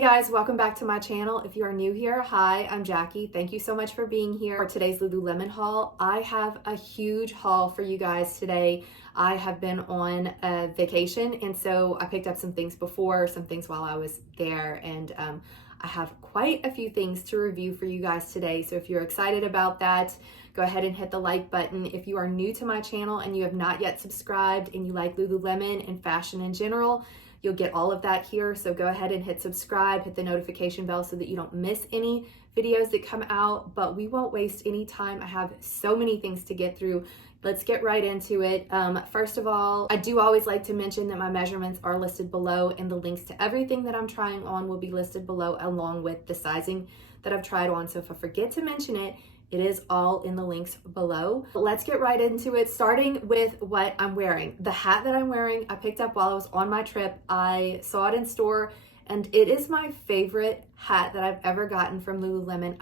Hey guys, welcome back to my channel. If you are new here, hi, I'm Jackie. Thank you so much for being here for today's Lululemon haul. I have a huge haul for you guys today. I have been on a vacation, and so I picked up some things before, some things while I was there, and I have quite a few things to review for you guys today. So if you're excited about that, go ahead and hit the like button. If you are new to my channel and you have not yet subscribed and you like Lululemon and fashion in general, you'll get all of that here. So go ahead and hit subscribe, hit the notification bell so that you don't miss any videos that come out, but we won't waste any time. I have so many things to get through. Let's get right into it. First of all, I do always like to mention that my measurements are listed below, and the links to everything that I'm trying on will be listed below, along with the sizing that I've tried on. So if I forget to mention it, it is all in the links below. But let's get right into it, starting with what I'm wearing. The hat that I'm wearing, I picked up while I was on my trip. I saw it in store, and it is my favorite hat that I've ever gotten from Lululemon.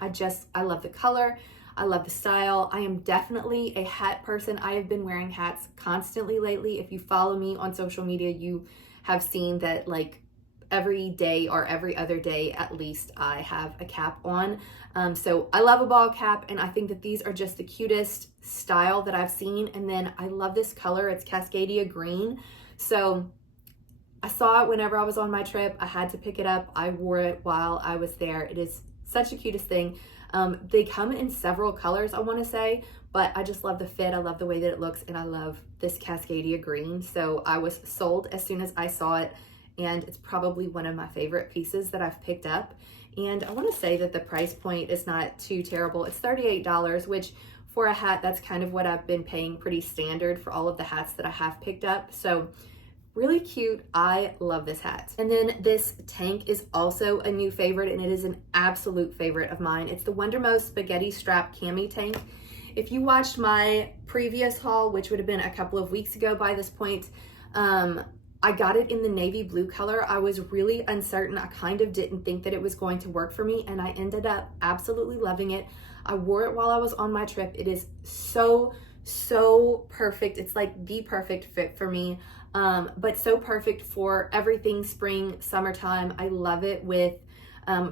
I love the color. I love the style. I am definitely a hat person. I have been wearing hats constantly lately. If you follow me on social media, you have seen that like every day or every other day at least I have a cap on. So I love a ball cap, and I think that these are just the cutest style that I've seen. And then I love this color. It's Cascadia green. So I saw it whenever I was on my trip. I had to pick it up. I wore it while I was there. It is such the cutest thing. They come in several colors, I want to say, but I just love the fit. I love the way that it looks, and I love this Cascadia green. So I was sold as soon as I saw it, and it's probably one of my favorite pieces that I've picked up. And I want to say that the price point is not too terrible. It's $38, which for a hat, that's kind of what I've been paying pretty standard for all of the hats that I have picked up. So really cute. I love this hat. And then this tank is also a new favorite, and it is an absolute favorite of mine. It's the Wonderous spaghetti strap cami tank. If you watched my previous haul, which would have been a couple of weeks ago by this point, I got it in the navy blue color. I was really uncertain. I kind of didn't think that it was going to work for me, and I ended up absolutely loving it. I wore it while I was on my trip. It is so perfect. It's like the perfect fit for me, but so perfect for everything spring, summertime. I love it with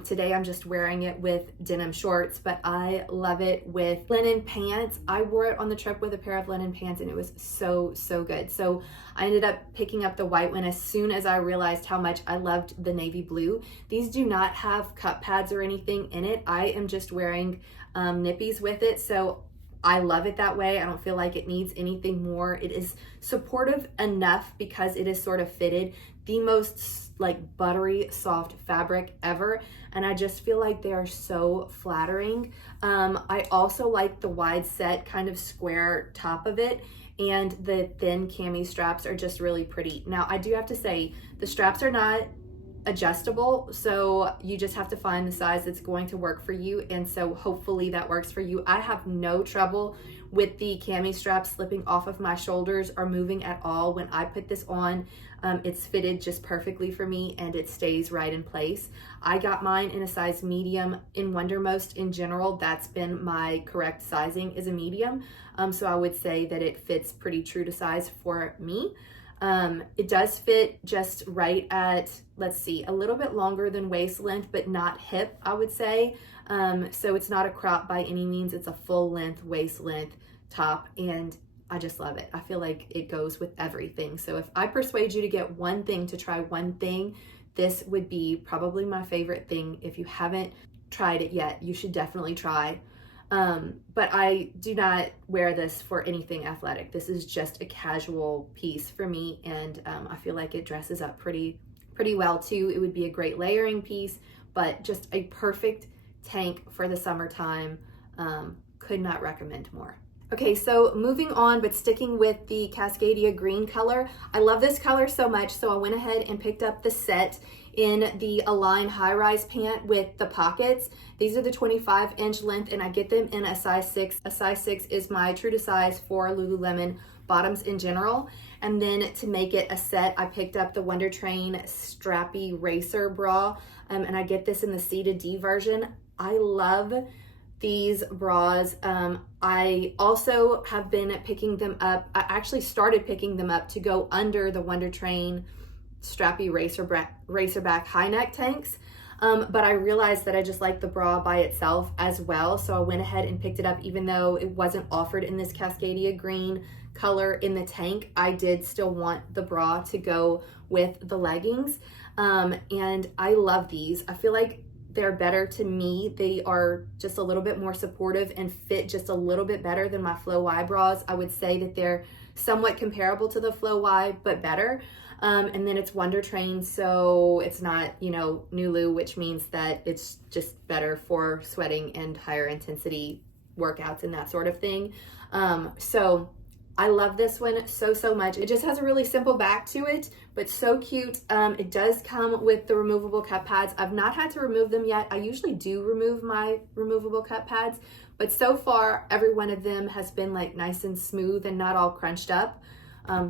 today I'm just wearing it with denim shorts, but I love it with linen pants. I wore it on the trip with a pair of linen pants, and it was so good. So I ended up picking up the white one as soon as I realized how much I loved the navy blue. These do not have cup pads or anything in it. I am just wearing nippies with it, so I love it that way. I don't feel like it needs anything more. It is supportive enough because it is sort of fitted. The most like buttery soft fabric ever, and I just feel like they are so flattering. I also like the wide set kind of square top of it, and the thin cami straps are just really pretty. Now I do have to say the straps are not adjustable, so you just have to find the size that's going to work for you, and so hopefully that works for you. I have no trouble with the cami straps slipping off of my shoulders or moving at all when I put this on. It's fitted just perfectly for me, and it stays right in place. I got mine in a size medium. In Wondermost in general, that's been my correct sizing, is a medium, so I would say that it fits pretty true to size for me. It does fit just right at, let's see, a little bit longer than waist length, but not hip, I would say. So it's not a crop by any means. It's a full length, waist length top, and I just love it. I feel like it goes with everything. So if I persuade you to get one thing, to try one thing, this would be probably my favorite thing. If you haven't tried it yet, you should definitely try. But I do not wear this for anything athletic. This is just a casual piece for me, and I feel like it dresses up pretty well too. It would be a great layering piece, but just a perfect tank for the summertime. Could not recommend more. Okay, so moving on, but sticking with the Cascadia green color. I love this color so much, so I went ahead and picked up the set in the Align high-rise pant with the pockets. These are the 25-inch length, and I get them in a size 6. A size 6 is my true to size for Lululemon bottoms in general. And then to make it a set, I picked up the Wonder Train strappy racer bra, and I get this in the C to D version. I love these bras. I also have been picking them up. I actually started picking them up to go under the Wonder Train strappy racerback high neck tanks. but I realized that I just like the bra by itself as well. So I went ahead and picked it up, even though it wasn't offered in this Cascadia green color in the tank. I did still want the bra to go with the leggings. And I love these. I feel like they're better to me. They are just a little bit more supportive and fit just a little bit better than my Flow Y bras. I would say that they're somewhat comparable to the Flow Y, but better. And then it's Wonder Train, so it's not, you know, Nulu, which means that it's just better for sweating and higher intensity workouts and that sort of thing. So I love this one so much. It just has a really simple back to it, but so cute. It does come with the removable cup pads. I've not had to remove them yet. I usually do remove my removable cup pads, but so far every one of them has been like nice and smooth and not all crunched up.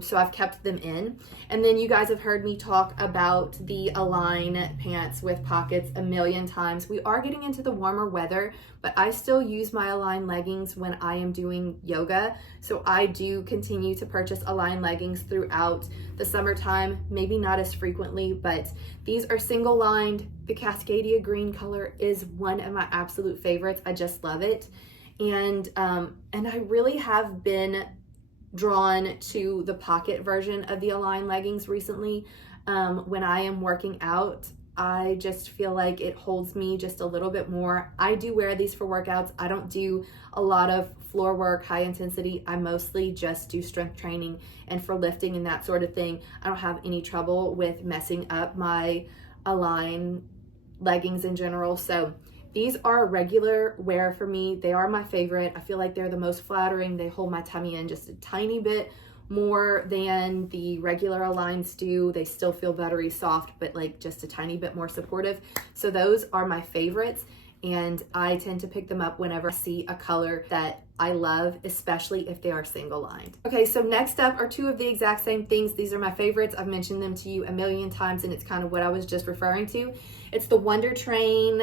So I've kept them in. And then you guys have heard me talk about the Align pants with pockets a million times. We are getting into the warmer weather, but I still use my Align leggings when I am doing yoga. So I do continue to purchase Align leggings throughout the summertime, maybe not as frequently, but these are single lined. The Cascadia green color is one of my absolute favorites. I just love it. And I really have been drawn to the pocket version of the Align leggings recently. When I am working out, I just feel like it holds me just a little bit more. I do wear these for workouts. I don't do a lot of floor work, high intensity. I mostly just do strength training and for lifting and that sort of thing. I don't have any trouble with messing up my Align leggings in general. So these are a regular wear for me. They are my favorite. I feel like they're the most flattering. They hold my tummy in just a tiny bit more than the regular Aligns do. They still feel buttery soft, but like just a tiny bit more supportive. So those are my favorites, and I tend to pick them up whenever I see a color that I love, especially if they are single lined. Okay, so next up are two of the exact same things. These are my favorites. I've mentioned them to you a million times, and it's kind of what I was just referring to. It's the Wonder Train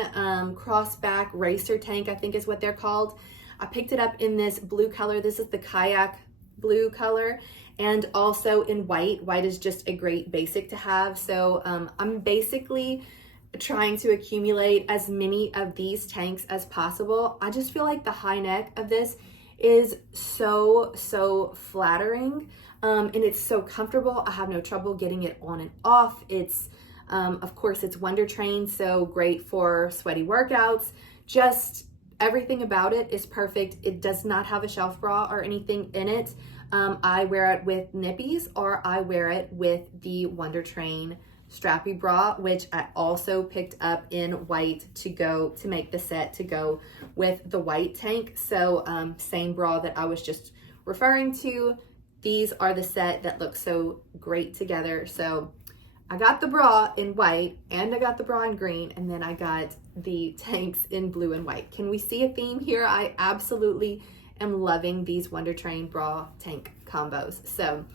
crossback racer tank, I think is what they're called. I picked it up in this blue color. This is the kayak blue color, and also in white. White is just a great basic to have. So I'm basically trying to accumulate as many of these tanks as possible. I just feel like the high neck of this is so flattering, and it's so comfortable. I have no trouble getting it on and off. It's of course it's Wonder Train, so great for sweaty workouts. Just everything about it is perfect. It does not have a shelf bra or anything in it. I wear it with nippies, or I wear it with the Wonder Train strappy bra, which I also picked up in white to make the set to go with the white tank. So same bra that I was just referring to. These are the set that look so great together. So I got the bra in white, and I got the bra in green, and then I got the tanks in blue and white. Can we see a theme here? I absolutely am loving these Wonder Train bra tank combos. So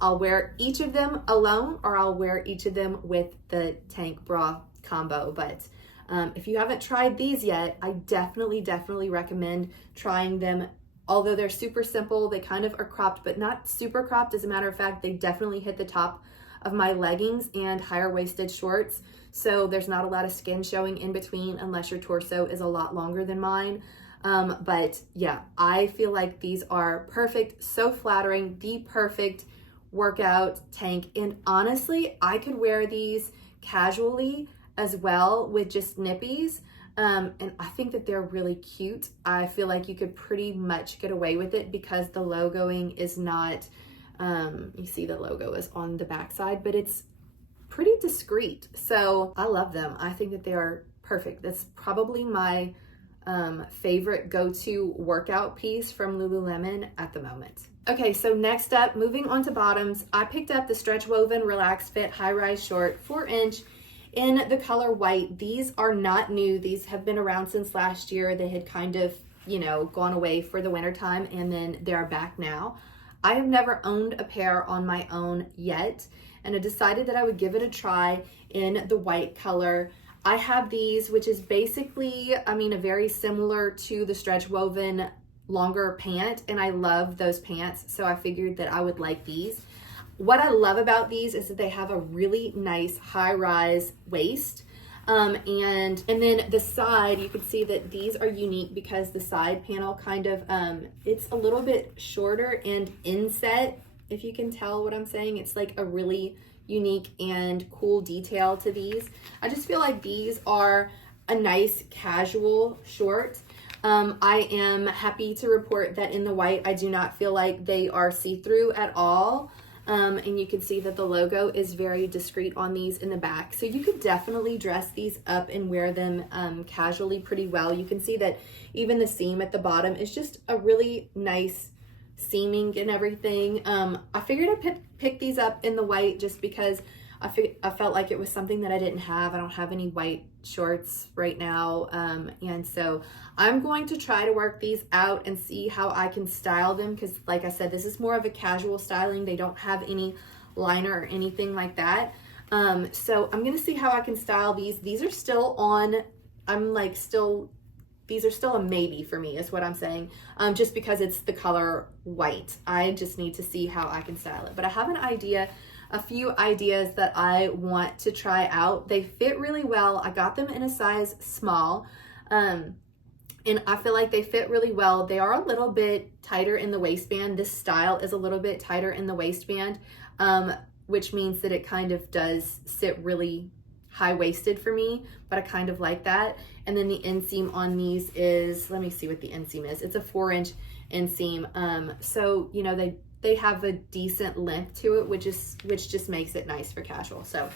I'll wear each of them alone, or I'll wear each of them with the tank bra combo. But if you haven't tried these yet, I definitely recommend trying them. Although they're super simple, they kind of are cropped, but not super cropped. As a matter of fact, they definitely hit the top of my leggings and higher waisted shorts. So there's not a lot of skin showing in between unless your torso is a lot longer than mine. But yeah, I feel like these are perfect, so flattering, the perfect workout tank. And honestly, I could wear these casually as well with just nippies. And I think that they're really cute. I feel like you could pretty much get away with it because the logoing is not, you see the logo is on the backside, but it's pretty discreet. So I love them. I think that they are perfect. That's probably my favorite go-to workout piece from Lululemon at the moment. Okay, so next up, moving on to bottoms, I picked up the Stretch Woven Relaxed Fit High Rise Short 4-inch in the color white. These are not new. These have been around since last year. They had kind of, gone away for the winter time, and then they're back now. I have never owned a pair on my own yet, and I decided that I would give it a try in the white color. I have these, which is basically, a very similar to the Stretch Woven longer pant, and I love those pants, so I figured that I would like these. What I love about these is that they have a really nice high-rise waist. And then the side, you can see that these are unique because the side panel kind of, it's a little bit shorter and inset, if you can tell what I'm saying. It's like a really unique and cool detail to these. I just feel like these are a nice casual short. I am happy to report that in the white, I do not feel like they are see-through at all. And you can see that the logo is very discreet on these in the back. So you could definitely dress these up and wear them casually pretty well. You can see that even the seam at the bottom is just a really nice seaming and everything. I figured I'd pick these up in the white just because I felt like it was something that I didn't have. I don't have any white shorts right now. And so I'm going to try to work these out and see how I can style them. Cause like I said, this is more of a casual styling. They don't have any liner or anything like that. So I'm going to see how I can style these. These are still on, these are still a maybe for me is what I'm saying. Just because it's the color white. I just need to see how I can style it. But I have a few ideas that I want to try out. They fit really well. I got them in a size small, and I feel like they fit really well. They are a little bit tighter in the waistband. This style is a little bit tighter in the waistband, which means that it kind of does sit really high-waisted for me, but I kind of like that. And then the inseam on these is, let me see what the inseam is. It's a 4-inch inseam. So, you know, they have a decent length to it, which just makes it nice for casual. So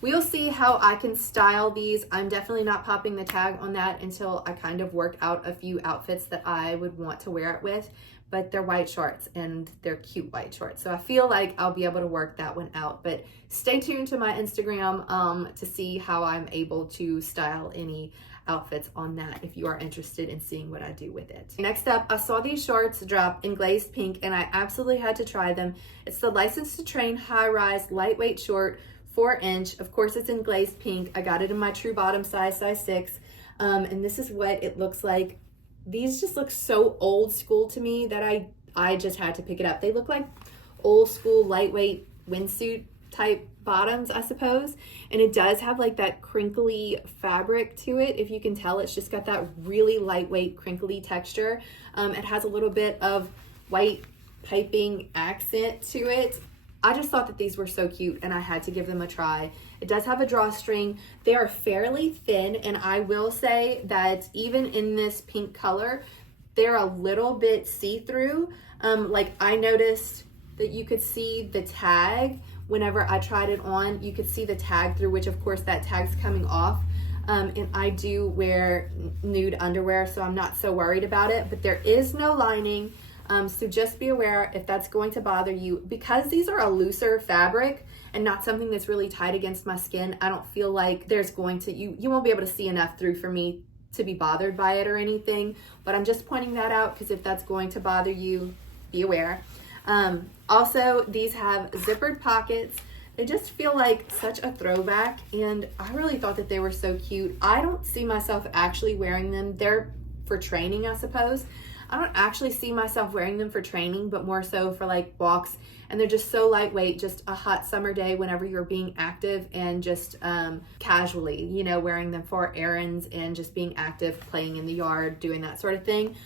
we'll see how I can style these. I'm definitely not popping the tag on that until I kind of work out a few outfits that I would want to wear it with, but they're white shorts and they're cute white shorts. So I feel like I'll be able to work that one out, but stay tuned to my Instagram to see how I'm able to style any outfits on that if you are interested in seeing what I do with it. Next up, I saw these shorts drop in glazed pink and I absolutely had to try them. It's the License to Train high-rise lightweight short, 4-inch. Of course, it's in glazed pink. I got it in my true bottom size 6. And this is what it looks like. These just look so old school to me that I just had to pick it up. They look like old school lightweight windsuit type bottoms, I suppose. And it does have like that crinkly fabric to it. If you can tell, it's just got that really lightweight crinkly texture. It has a little bit of white piping accent to it. I just thought that these were so cute and I had to give them a try. It does have a drawstring. They are fairly thin, and I will say that even in this pink color, they're a little bit see-through. Like I noticed that you could see the tag whenever I tried it on. You could see the tag through, which of course that tag's coming off. And I do wear nude underwear, so I'm not so worried about it, but there is no lining. So just be aware if that's going to bother you. Because these are a looser fabric and not something that's really tight against my skin, I don't feel like there's going to, you won't be able to see enough through for me to be bothered by it or anything. But I'm just pointing that out because if that's going to bother you, be aware. Also, these have zippered pockets. They just feel like such a throwback, and I really thought that they were so cute. I don't see myself actually wearing them. They're for training, I suppose. I don't actually see myself wearing them for training, but more so for like walks. And they're just so lightweight, just a hot summer day whenever you're being active and just casually, you know, wearing them for errands and just being active, playing in the yard, doing that sort of thing.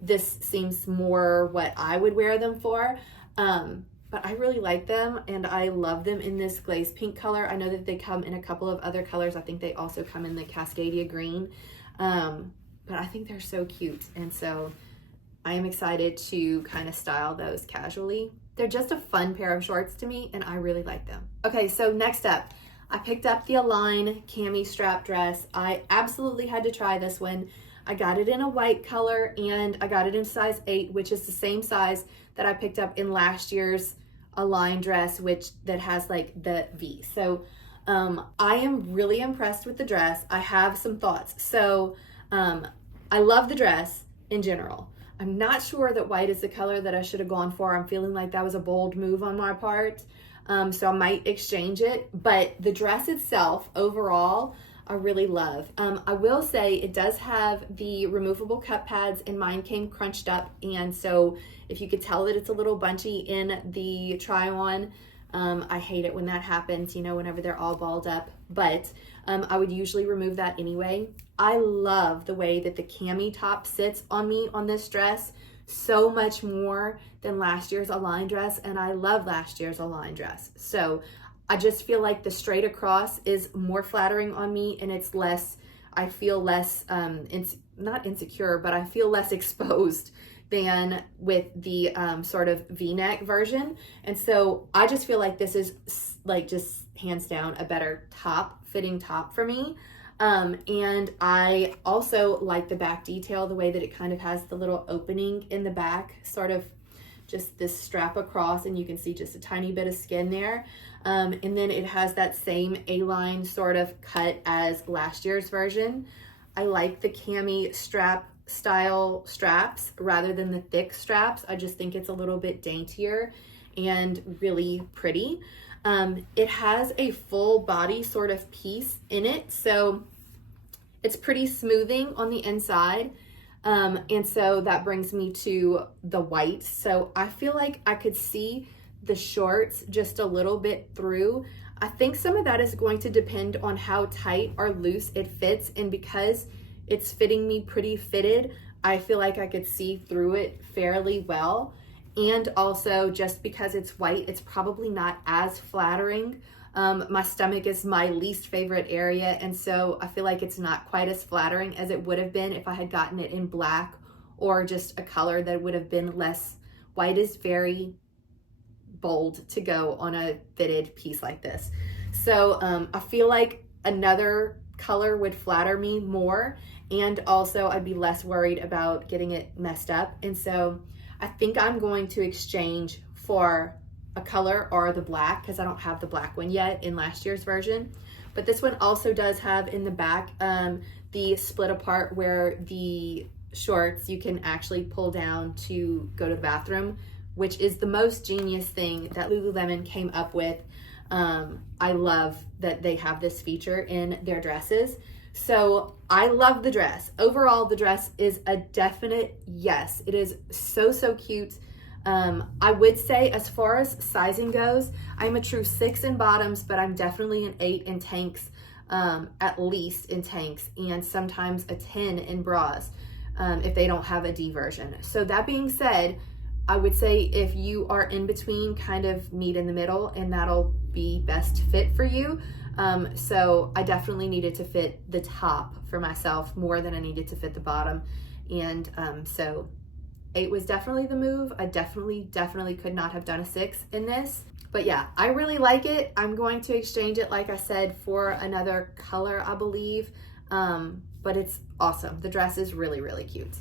This seems more what I would wear them for. But I really like them and I love them in this glazed pink color. I know that they come in a couple of other colors. I think they also come in the Cascadia green. But I think they're so cute. And so I am excited to kind of style those casually. They're just a fun pair of shorts to me and I really like them. Okay, so next up, I picked up the Align Cami strap dress. I absolutely had to try this one. I got it in a white color and I got it in size 8, which is the same size that I picked up in last year's Align dress, that has like the V. So I am really impressed with the dress. I have some thoughts. So I love the dress in general. I'm not sure that white is the color that I should have gone for. I'm feeling like that was a bold move on my part. So I might exchange it, but the dress itself overall, I really love. I will say it does have the removable cup pads and mine came crunched up. And so if you could tell that it's a little bunchy in the try on, I hate it when that happens, you know, whenever they're all balled up, but I would usually remove that anyway. I love the way that the cami top sits on me on this dress, so much more than last year's Align dress, and I love last year's Align dress. So I just feel like the straight across is more flattering on me, and it's less, I feel less, not insecure, but I feel less exposed than with the sort of v-neck version. And so I just feel like this is like just hands down a better top, fitting top for me. And I also like the back detail, the way that it kind of has the little opening in the back, sort of just this strap across, and you can see just a tiny bit of skin there. And then it has that same A-line sort of cut as last year's version. I like the cami strap style straps rather than the thick straps. I just think it's a little bit daintier and really pretty. It has a full body sort of piece in it, so it's pretty smoothing on the inside. And so that brings me to the white. So I feel like I could see the shorts just a little bit through. I think some of that is going to depend on how tight or loose it fits, and because it's fitting me pretty fitted, I feel like I could see through it fairly well. And also, just because it's white, it's probably not as flattering. My stomach is my least favorite area, and so I feel like it's not quite as flattering as it would have been if I had gotten it in black or just a color that would have been less. White is very bold to go on a fitted piece like this. So I feel like another color would flatter me more, and also I'd be less worried about getting it messed up. And so I think I'm going to exchange for a color or the black, because I don't have the black one yet in last year's version. But this one also does have in the back the split apart where the shorts you can actually pull down to go to the bathroom, which is the most genius thing that Lululemon came up with. I love that they have this feature in their dresses. So I love the dress. Overall, the dress is a definite yes. It is so, so cute. I would say as far as sizing goes, I'm a true 6 in bottoms, but I'm definitely an 8 in tanks, at least in tanks, and sometimes a 10 in bras, if they don't have a D version. So that being said, I would say if you are in between, kind of meet in the middle, and that'll be best fit for you. So I definitely needed to fit the top for myself more than I needed to fit the bottom. And so 8 was definitely the move. I definitely could not have done a 6 in this. But yeah, I really like it. I'm going to exchange it, like I said, for another color, I believe. But it's awesome. The dress is really, really cute.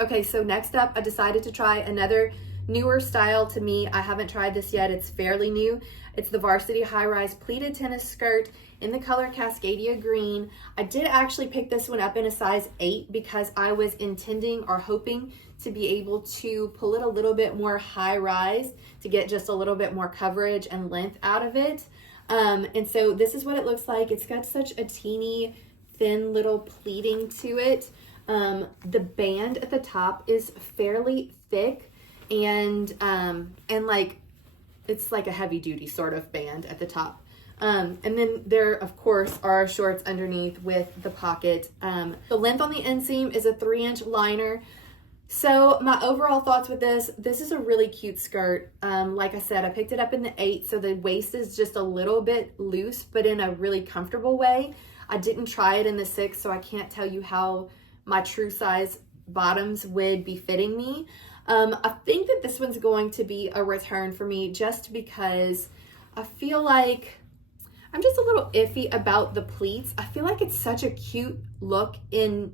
Okay, so next up, I decided to try another newer style to me. I haven't tried this yet. It's fairly new. It's the Varsity high-rise pleated tennis skirt in the color Cascadia Green. I did actually pick this one up in a size 8 because I was intending or hoping to be able to pull it a little bit more high-rise to get just a little bit more coverage and length out of it. And so this is what it looks like. It's got such a teeny, thin little pleating to it. The band at the top is fairly thick, and like it's like a heavy duty sort of band at the top. And then there, of course, are shorts underneath with the pocket. The length on the inseam is a 3-inch liner. So my overall thoughts with this is a really cute skirt. Like I said, I picked it up in the 8, so the waist is just a little bit loose, but in a really comfortable way. I didn't try it in the 6, so I can't tell you how my true size bottoms would be fitting me. I think that this one's going to be a return for me just because I feel like I'm just a little iffy about the pleats. I feel like it's such a cute look in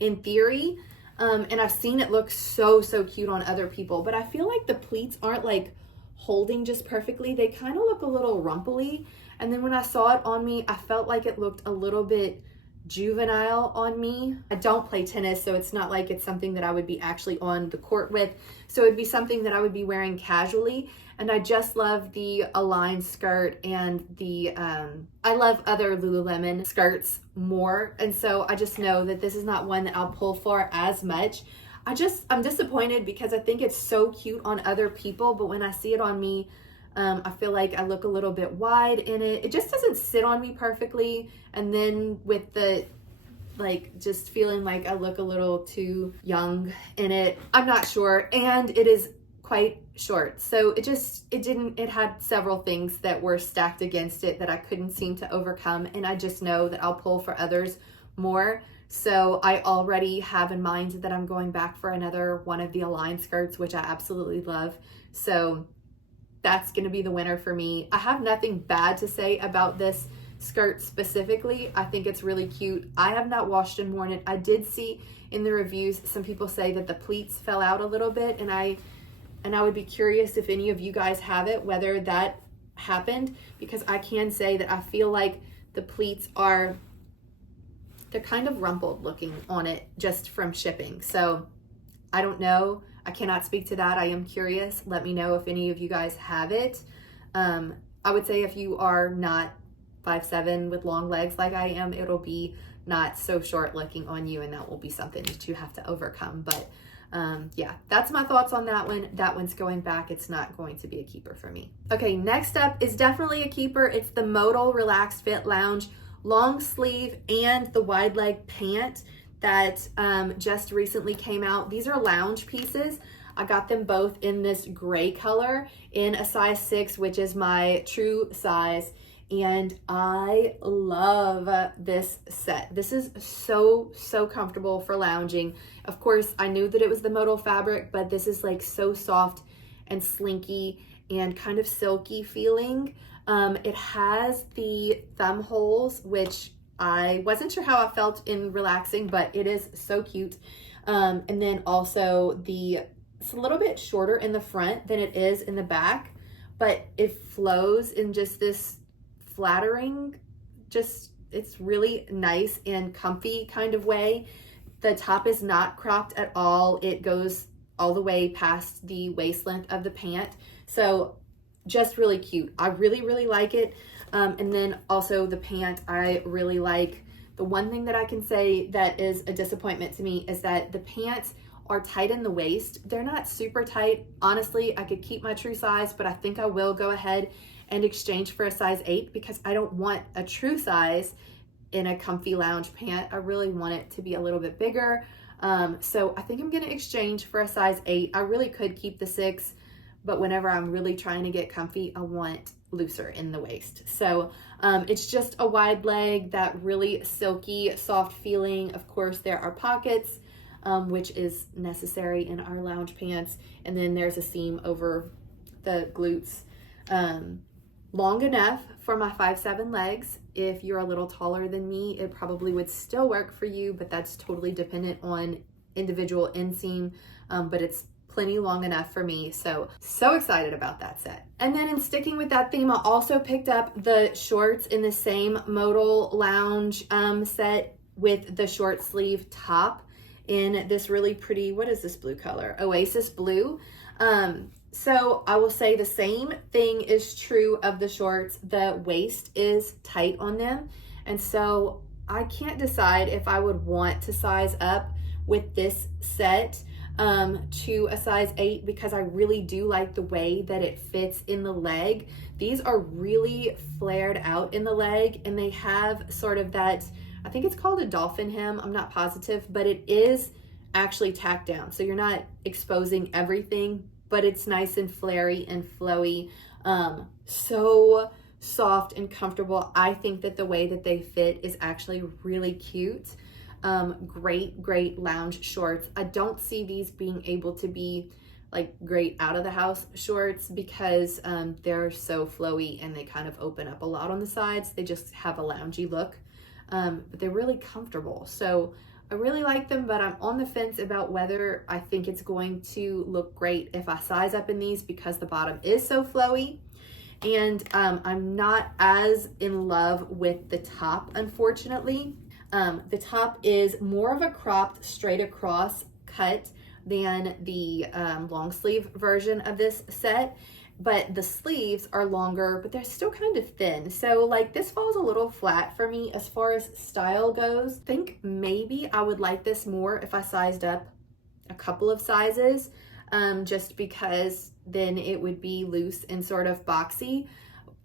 theory, and I've seen it look so cute on other people, but I feel like the pleats aren't like holding just perfectly. They kind of look a little rumply, and then when I saw it on me, I felt like it looked a little bit juvenile on me. I don't play tennis, so it's not like it's something that I would be actually on the court with. So it'd be something that I would be wearing casually. And I just love the Align skirt and the, I love other Lululemon skirts more. And so I just know that this is not one that I'll pull for as much. I'm disappointed because I think it's so cute on other people, but when I see it on me, I feel like I look a little bit wide in it. It just doesn't sit on me perfectly. And then with the, like, just feeling like I look a little too young in it. I'm not sure. And it is quite short. So it had several things that were stacked against it that I couldn't seem to overcome. And I just know that I'll pull for others more. So I already have in mind that I'm going back for another one of the Align skirts, which I absolutely love. So that's going to be the winner for me. I have nothing bad to say about this skirt specifically. I think it's really cute. I have not washed and worn it. I did see in the reviews some people say that the pleats fell out a little bit, and I would be curious if any of you guys have it, whether that happened, because I can say that I feel like the pleats they're kind of rumpled looking on it just from shipping. So I don't know. I cannot speak to that. I am curious. Let me know if any of you guys have it. I would say if you are not 5'7" with long legs like I am, it'll be not so short looking on you, and that will be something that you have to overcome. But yeah, that's my thoughts on that one. That one's going back. It's not going to be a keeper for me. Okay, next up is definitely a keeper. It's the Modal Relaxed Fit Lounge long sleeve and the wide leg pant that just recently came out. These are lounge pieces. I got them both in this gray color in a size 6, which is my true size. And I love this set. This is so comfortable for lounging. Of course, I knew that it was the Modal fabric, but this is like so soft and slinky and kind of silky feeling. It has the thumb holes, which I wasn't sure how I felt in relaxing, but it is so cute. And then also it's a little bit shorter in the front than it is in the back, but it flows in just this flattering, it's really nice and comfy kind of way. The top is not cropped at all. It goes all the way past the waist length of the pant. So just really cute. I really like it. And then also the pant, I really like. The one thing that I can say that is a disappointment to me is that the pants are tight in the waist. They're not super tight. Honestly, I could keep my true size, but I think I will go ahead and exchange for a size 8 because I don't want a true size in a comfy lounge pant. I really want it to be a little bit bigger. So I think I'm gonna exchange for a size 8. I really could keep the 6, but whenever I'm really trying to get comfy, I want looser in the waist. So it's just a wide leg, that really silky, soft feeling. Of course, there are pockets, which is necessary in our lounge pants. And then there's a seam over the glutes. Long enough for my 5'7" legs. If you're a little taller than me, it probably would still work for you, but that's totally dependent on individual inseam, but it's plenty long enough for me. So excited about that set. And then in sticking with that theme, I also picked up the shorts in the same Modal Lounge set with the short sleeve top in this really pretty, what is this blue color? Oasis blue. So I will say the same thing is true of the shorts. The waist is tight on them. And so I can't decide if I would want to size up with this set to a size 8 because I really do like the way that it fits in the leg. These are really flared out in the leg, and they have sort of that, I think it's called a dolphin hem, I'm not positive, but it is actually tacked down. So you're not exposing everything, but it's nice and flary and flowy. So soft and comfortable. I think that the way that they fit is actually really cute. Great lounge shorts. I don't see these being able to be like great out of the house shorts because they're so flowy and they kind of open up a lot on the sides. They just have a loungy look, but they're really comfortable. So I really like them, but I'm on the fence about whether I think it's going to look great if I size up in these because the bottom is so flowy. And I'm not as in love with the top, unfortunately. The top is more of a cropped straight across cut than the long sleeve version of this set, but the sleeves are longer, but they're still kind of thin. So like this falls a little flat for me as far as style goes. I think maybe I would like this more if I sized up a couple of sizes. just because then it would be loose and sort of boxy.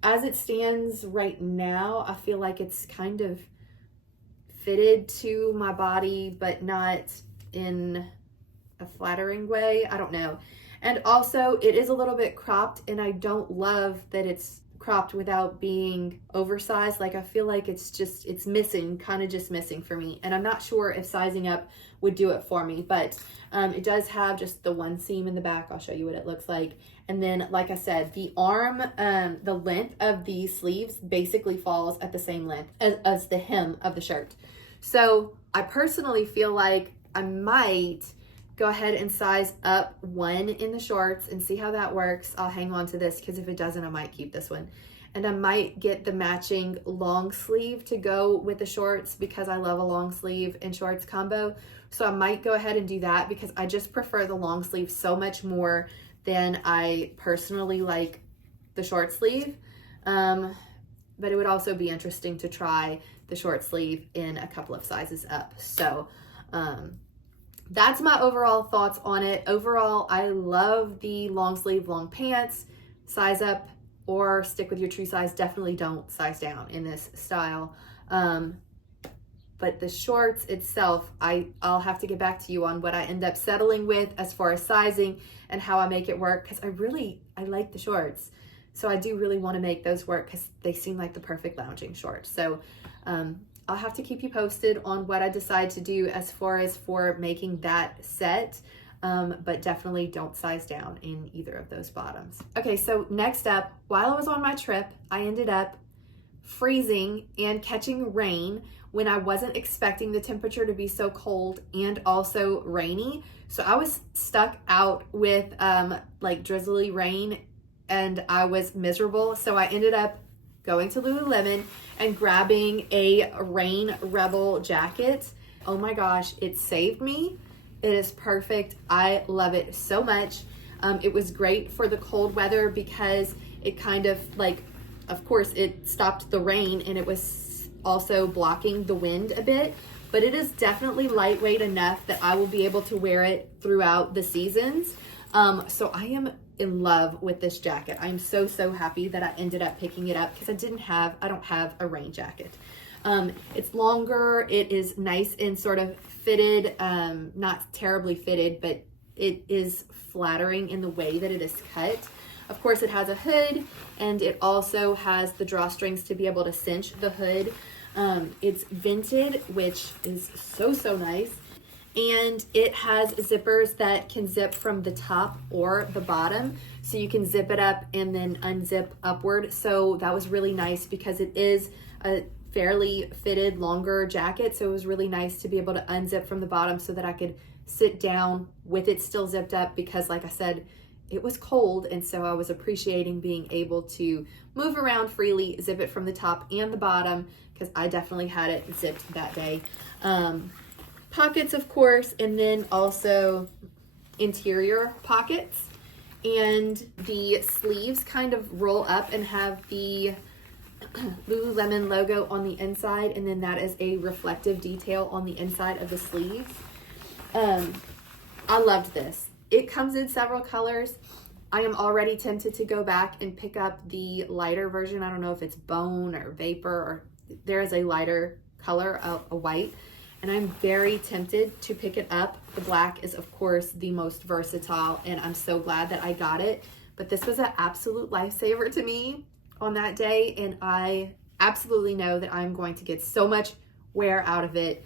As it stands right now, I feel like it's kind of fitted to my body, but not in a flattering way. I don't know. And also it is a little bit cropped, and I don't love that it's cropped without being oversized. Like I feel like it's missing, kind of just missing for me. And I'm not sure if sizing up would do it for me, but it does have just the one seam in the back. I'll show you what it looks like. And then, like I said, the arm, the length of the sleeves basically falls at the same length as the hem of the shirt. So I personally feel like I might go ahead and size up one in the shorts and see how that works. I'll hang on to this because if it doesn't, I might keep this one. And I might get the matching long sleeve to go with the shorts because I love a long sleeve and shorts combo. So I might go ahead and do that because I just prefer the long sleeve so much more than I personally like the short sleeve. But it would also be interesting to try the short sleeve in a couple of sizes up. So that's my overall thoughts on it. Overall, I love the long sleeve, long pants. Size up or stick with your true size. Definitely don't size down in this style. But the shorts itself, I'll have to get back to you on what I end up settling with as far as sizing and how I make it work, because I like the shorts. So I do really want to make those work because they seem like the perfect lounging shorts. So I'll have to keep you posted on what I decide to do as far as for making that set. But definitely don't size down in either of those bottoms. Okay, so next up, while I was on my trip, I ended up freezing and catching rain when I wasn't expecting the temperature to be so cold and also rainy. So I was stuck out with like drizzly rain and I was miserable. So I ended up going to Lululemon and grabbing a Rain Rebel jacket. Oh my gosh, it saved me. It is perfect. I love it so much. It was great for the cold weather because it kind of like, of course, it stopped the rain and it was also blocking the wind a bit, but it is definitely lightweight enough that I will be able to wear it throughout the seasons. So I am in love with this jacket. I'm so happy that I ended up picking it up because I don't have a rain jacket. It's longer, it is nice and sort of fitted, not terribly fitted, but it is flattering in the way that it is cut. Of course, it has a hood and it also has the drawstrings to be able to cinch the hood. It's vented, which is so nice. And it has zippers that can zip from the top or the bottom. So you can zip it up and then unzip upward. So that was really nice because it is a fairly fitted longer jacket. So it was really nice to be able to unzip from the bottom so that I could sit down with it still zipped up because like I said, it was cold. And so I was appreciating being able to move around freely, zip it from the top and the bottom because I definitely had it zipped that day. Pockets, of course, and then also interior pockets. And the sleeves kind of roll up and have the Lululemon logo on the inside, and then that is a reflective detail on the inside of the sleeves. I loved this. It comes in several colors. I am already tempted to go back and pick up the lighter version. I don't know if it's bone or vapor, or there is a lighter color, a white. And I'm very tempted to pick it up. The black is, of course, the most versatile, and I'm so glad that I got it. But this was an absolute lifesaver to me on that day, and I absolutely know that I'm going to get so much wear out of it.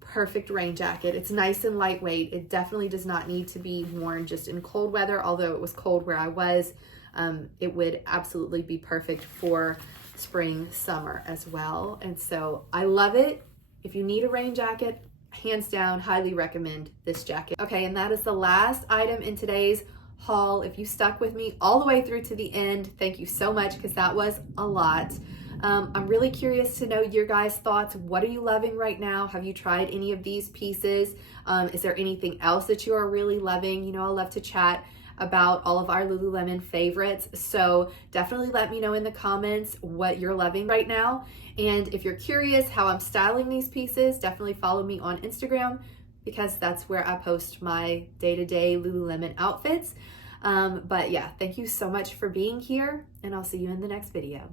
Perfect rain jacket. It's nice and lightweight. It definitely does not need to be worn just in cold weather, although it was cold where I was. It would absolutely be perfect for spring, summer as well. And so I love it. If you need a rain jacket, hands down, highly recommend this jacket. Okay, and that is the last item in today's haul. If you stuck with me all the way through to the end, thank you so much because that was a lot. I'm really curious to know your guys' thoughts. What are you loving right now? Have you tried any of these pieces? Is there anything else that you are really loving? You know, I love to chat about all of our Lululemon favorites. So definitely let me know in the comments what you're loving right now. And if you're curious how I'm styling these pieces, definitely follow me on Instagram. because that's where I post my day-to-day Lululemon outfits. But yeah, thank you so much for being here, and I'll see you in the next video.